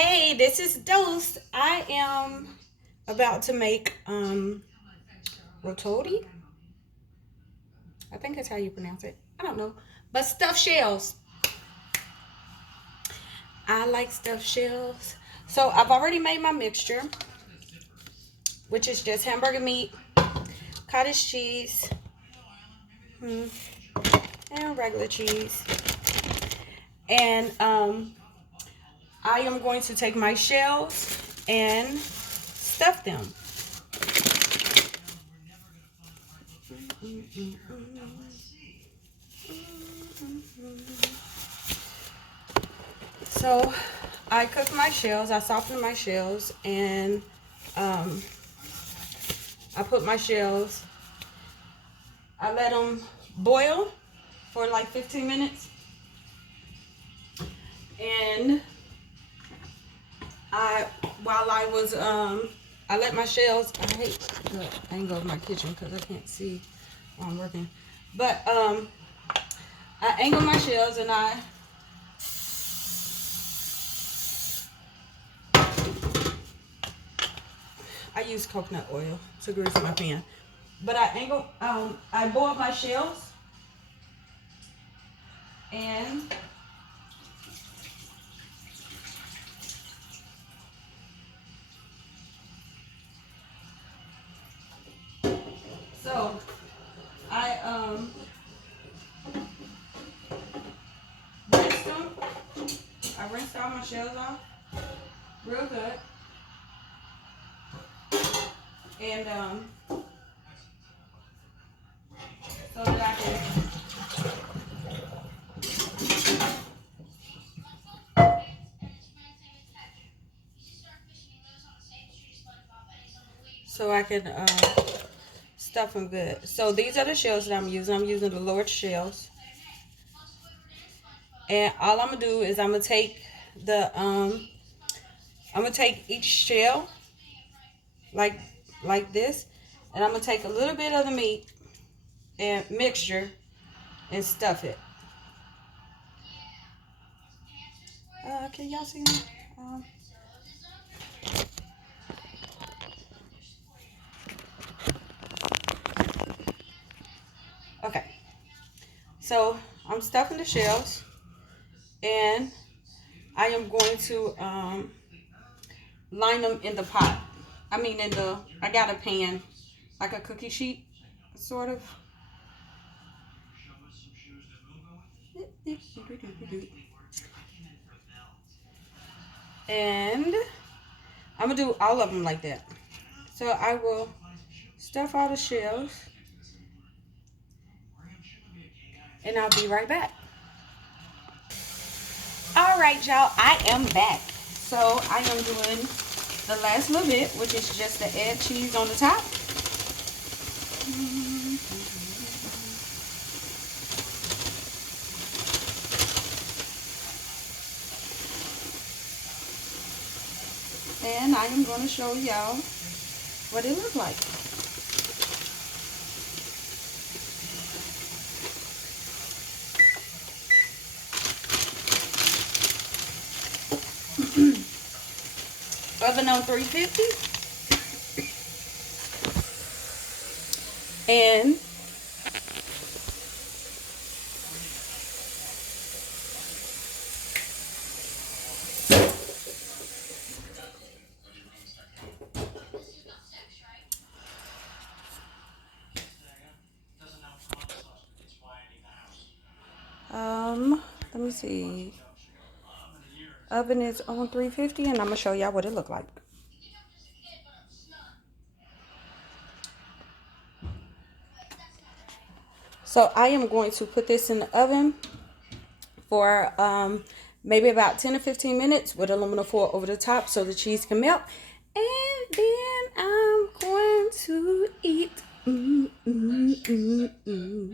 Hey, this is Dose. I am about to make rototi. I think that's how you pronounce it. I don't know. But stuffed shells. I like stuffed shells. So I've already made my mixture, which is just hamburger meat, cottage cheese, and regular cheese. And I am going to take my shells and stuff them. So I cook my shells, I soften my shells, and I put my shells, I let them boil for like 15 minutes. And while I let my shells, I hate the angle of my kitchen because I can't see while I'm working. But I angle my shells and I use coconut oil to grease my pan. But I boil my shells and so I rinse them. I rinsed all my shells off real good. And so that I can stuff them good. So these are the shells that I'm using. I'm using the Lord shells. And all I'm gonna do is I'm gonna take each shell like this, and I'm gonna take a little bit of the meat and mixture and stuff it. Can y'all see me? Okay. So I'm stuffing the shells, and I am going to line them in the pot. I got a pan, like a cookie sheet, sort of. And I'm gonna do all of them like that. So I will stuff all the shells, and I'll be right back. All right, y'all, I am back. So I am doing the last little bit, which is just to add cheese on the top. And I am going to show y'all what it looks like. Oven on 350. And let me see. Oven is on 350, and I'm gonna show y'all what it look like. So I am going to put this in the oven for maybe about 10 or 15 minutes with aluminum foil over the top so the cheese can melt. And then I'm going to eat.